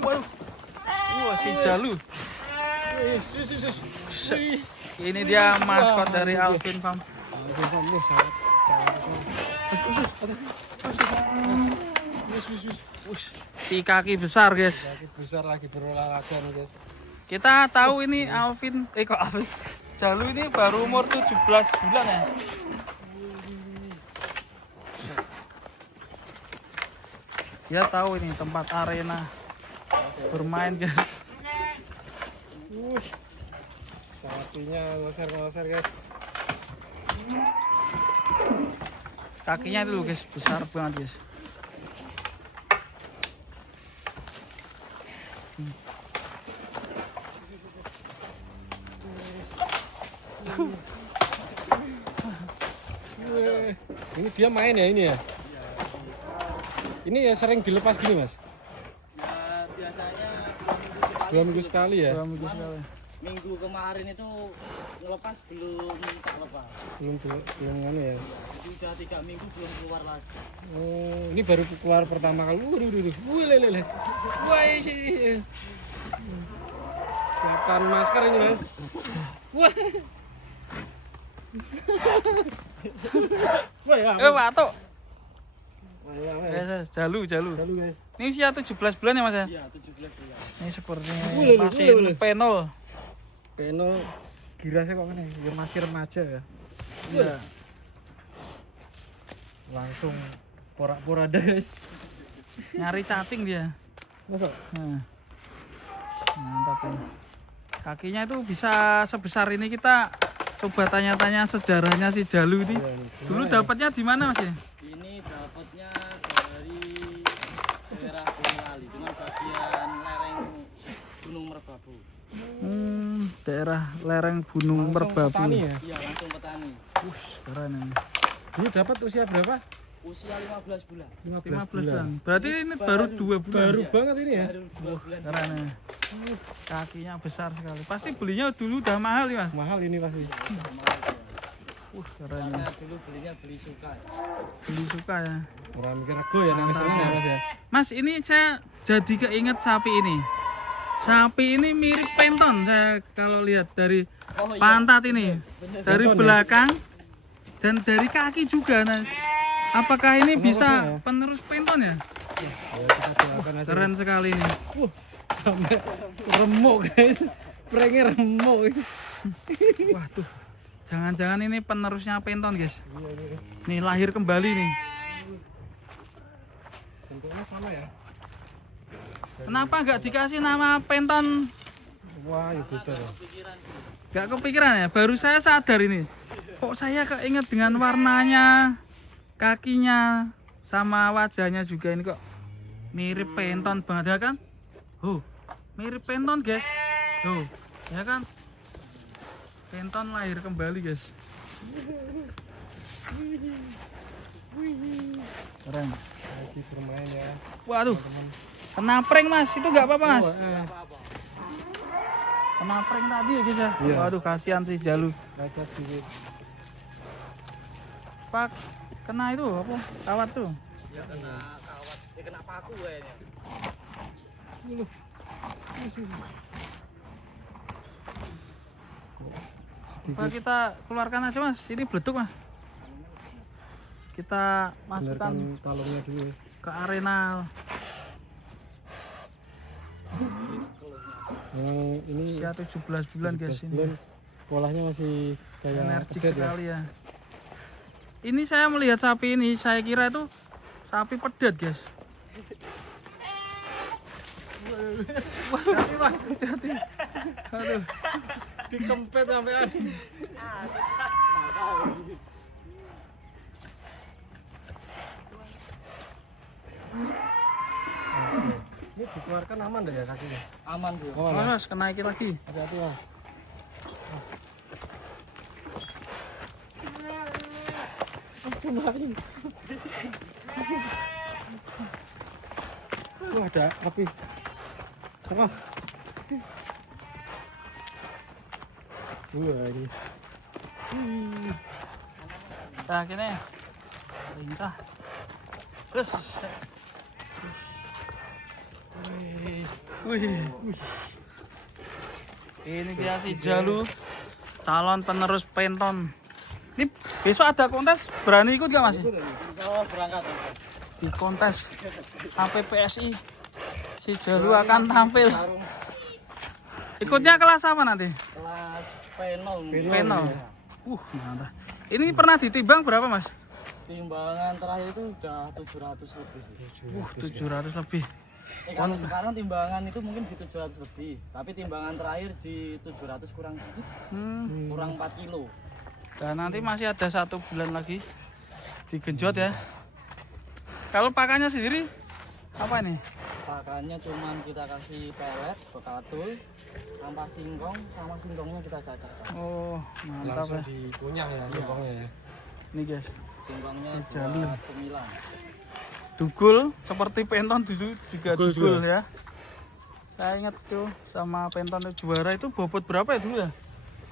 Waduh. Wah, si Jalu. Ini dia maskot dari Alvin Farm. Si kaki besar, guys. Kaki besar lagi berolahraga nih, guys. Kita tahu ini Alvin, kok Alvin? Jalu ini baru umur 17 bulan ya. Dia tahu ini tempat arena bermain, guys. Sapinya ngoser-ngoser, guys. Kakinya itu guys, besar banget, guys. Ini dia main ya ini ya? Ini ya sering dilepas gini, Mas? Ya biasanya 2 minggu sekali ya? 2 minggu sekali. minggu kemarin itu ngelepas belum tak lepas. Belum anu ya? Sudah 3 minggu belum keluar lagi. Oh, ini baru keluar pertama kali. Waduh. Lele. Wah, siapkan masker ini, Mas. Wah. Wah, ya. Pak Tok. Wah. Jalu. Lalu, guys. Ini usia 17 bulan ya, Mas ya? Iya, 17 bulan. Ini seperti Wih, masih wih. penol. Penol girasnya kok ngene, ya masih remaja ya. Iya. Langsung porak-porak guys. Nyari cacing dia. Masa? Nah. Mantap ini. Kakinya itu bisa sebesar ini. Kita coba tanya-tanya sejarahnya si Jalu ini. Dulu dapatnya di mana, Mas ya? Ini dapatnya dari daerah Boyolali, cuma bagian lereng Gunung Merbabu. Daerah lereng Gunung Merbabu. Petani ya? Iya, langsung petani. Keren ini. Dulu dapat usia berapa? Usia 15 bulan. 15 bulan. Berarti ini baru 2 bulan. Baru banget ini ya? Baru 2 bulan. Keren ya. Kakinya besar sekali. Pasti belinya dulu udah mahal ya, Mas? Mahal ini pasti. Keren ya. Karena dulu belinya beli suka. Beli suka ya. Orang mikir rego ya nang kesana ya, Mas ya. Mas, ini saya jadi keinget sapi ini. Sapi ini mirip penton saya kalau lihat dari Oh, iya. pantat ini. Dari Penton ya? belakang dan dari kaki juga. Nah, apakah ini bisa ya? penerus penton ya? Ya, kita doakan aja. Keren sekali ini. Sampai remuk guys. Prengnya remuk. Wah tuh. Jangan-jangan ini penerusnya penton, guys. Iya. Nih lahir kembali nih. Bentuknya sama ya. Kenapa nggak dikasih nama penton? Wah, ya beda ya. Nggak kepikiran ya? Baru saya sadar ini. Kok saya keinget dengan warnanya, kakinya, sama wajahnya juga ini kok mirip penton banget ya kan? Mirip penton, guys. Ya kan? Penton lahir kembali, guys. Keren. Lagi bermain ya. Waduh, kena prank, Mas. Itu nggak apa-apa, Mas. Kena prank tadi ya, guys ya. Iya. Waduh, kasihan sih Jalu. Baca sedikit. Pak, kena itu apa? Kawat tuh. Ya kena kawat, ya kena paku kayaknya. Pak, kita keluarkan aja, Mas. Ini beleduk, Mas. Kita masukkan Benarkan talungnya dulu ya. ke arena. Memang ini Usia 17 bulan, guys. 17 Ini bulan, polanya masih kayak energik pedet ya. sekali ya. Ini saya melihat sapi ini, saya kira itu sapi pedet, guys. Hati-hati. Aduh. Dikempet sampean. Ini dikeluarkan aman deh ya kakinya. Aman, Bro. Oh, aman. Mas, kenaikin lagi. Hati-hati Mas. Cobain. Ada api. Sama. Ini. Nah, gini. Perintah. Terus. Wih. Ini dia si Jalu, calon penerus penton. Ini besok ada kontes, berani ikut gak Mas? Kalau berangkat. Di kontes APPSI si Jalu akan tampil. Ikutnya kelas apa nanti? Kelas penol. Penol. Mantap. Ini pernah ditimbang berapa Mas? Timbangan terakhir itu udah 700 lebih sih. 700 lebih. Kalau sekarang timbangan itu mungkin di 700 lebih, tapi timbangan terakhir di 700 kurang sedikit, kurang 4 kilo. Dan nanti masih ada 1 bulan lagi digenjot ya. Kalau pakannya sendiri apa ini? Pakannya cuman kita kasih pelet, bekatul, sampah singkong, sama singkongnya kita cacah. Oh, mantap Langsung ya. dikunyah ya singkongnya ya. Ini guys, Singkongnya Si Jalu. buat cemilan. dugul seperti penton dulu juga Dugul dugul juga. ya. Saya ingat tuh sama penton itu juara itu bobot berapa ya dulu ya?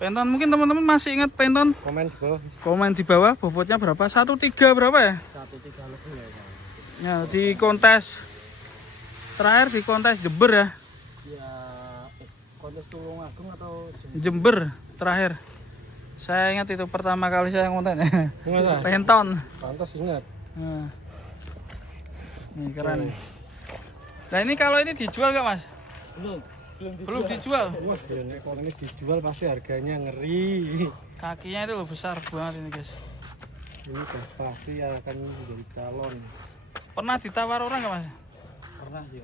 Penton mungkin teman-teman masih ingat penton? Komen di bawah. Komen di bawah bobotnya berapa? 1,3 berapa ya? 1,3 lebih ya. Ya di kontes terakhir di kontes Jember ya. Ya, kontes Tulungagung atau Jember terakhir. Saya ingat itu pertama kali saya ngonten ya. Gimana? Penton. Pantas ingat. Nah. Nih keren nih. Nah ini kalau ini dijual gak Mas? Belum dijual. Wah, ya nek kalau ini dijual pasti harganya ngeri. Kakinya itu loh besar banget ini guys. Ini udah pasti akan menjadi calon. Pernah ditawar orang gak Mas? pernah sih.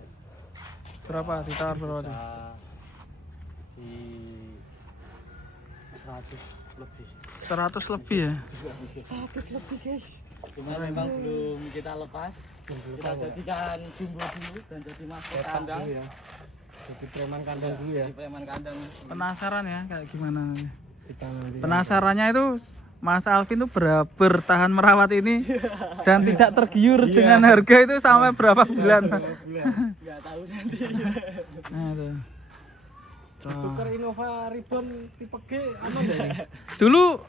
Berapa? Ditawar berapa tuh? Di 100 lebih. 100 lebih ya? 100 lebih guys. Cuma memang belum kita lepas. Kita jadikan jumbo dulu dan jadi maskot kandang. Ya. Jadi preman kandang dulu ya. Jadi preman kandang. Penasaran ya kayak gimana nanti? Kita nanti. Penasarannya itu Mas Alvin tuh bertahan merawat ini dan tidak tergiur dengan harga itu sampai berapa bulan? Nggak tahu nanti. Nah, tuh. Tukar Innova Ribbon tipe G aman ya? Dulu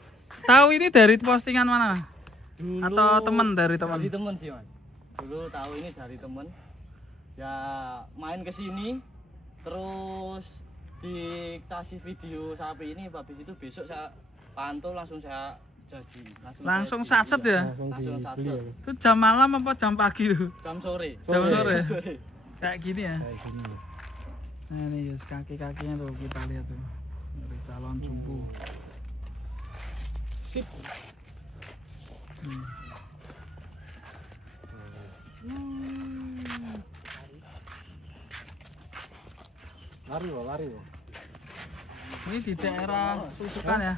tahu ini dari postingan mana? Dulu Atau teman dari teman? Dari teman sih, Mas. Dulu tahu ini dari teman. Ya main ke sini terus dikasih video sapi ini, habis itu besok saya pantau langsung saya jadi. Langsung saya satset jadi, ya? Langsung dibeli satset. ya. Itu jam malam apa jam pagi tuh? Jam sore. Jam sore. Sore. Kayak gini ya? Kayak gini. Nah ini guys, kaki-kakinya tuh kita lihat tuh dari calon jumbo. Sip. Lari loh, lari loh. Ini di daerah Susukan ya?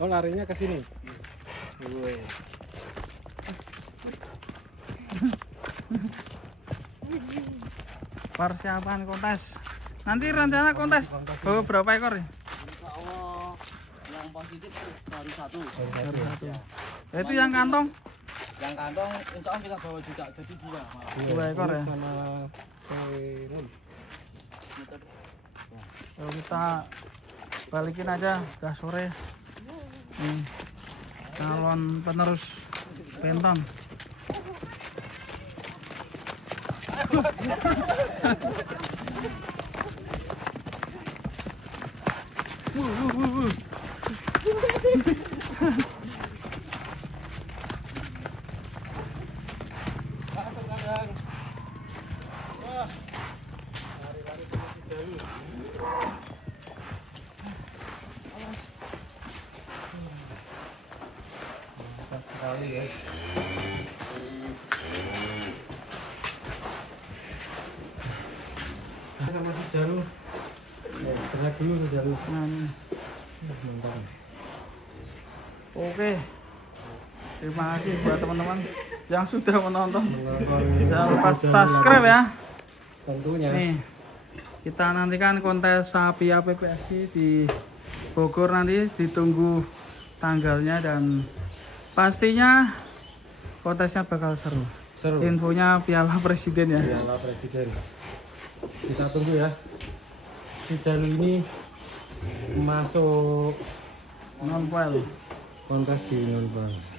Oh, larinya ke sini. Persiapan kontes. Nanti rencana kontes bawa berapa ekor ya? Insya Allah yang positif baru satu. Baru satu. Ya. Ya, itu yang kantong Yang kantong insya Allah kita bawa juga jadi dua. Malah. 2 ekor ya. Sama pengun. Kalau kita balikin aja, udah sore. Nih, calon penerus penton. Masuk kandang. Wah. Lari-lari sama si Jalu. Mantap sekali guys. Sama si Jalu. Gerak dulu si Jalu. Nah, nih. Mantap. Oke. Terima kasih buat teman-teman yang sudah menonton. Menonton Jangan lupa subscribe ya. Tentunya. Nih, kita nantikan kontes sapi APPSI di Bogor nanti, ditunggu tanggalnya dan pastinya kontesnya bakal seru. Seru. Infonya Piala Presiden ya. Piala Presiden. Kita tunggu ya. Si Jalu ini masuk Non-foil. kontes di non-bang.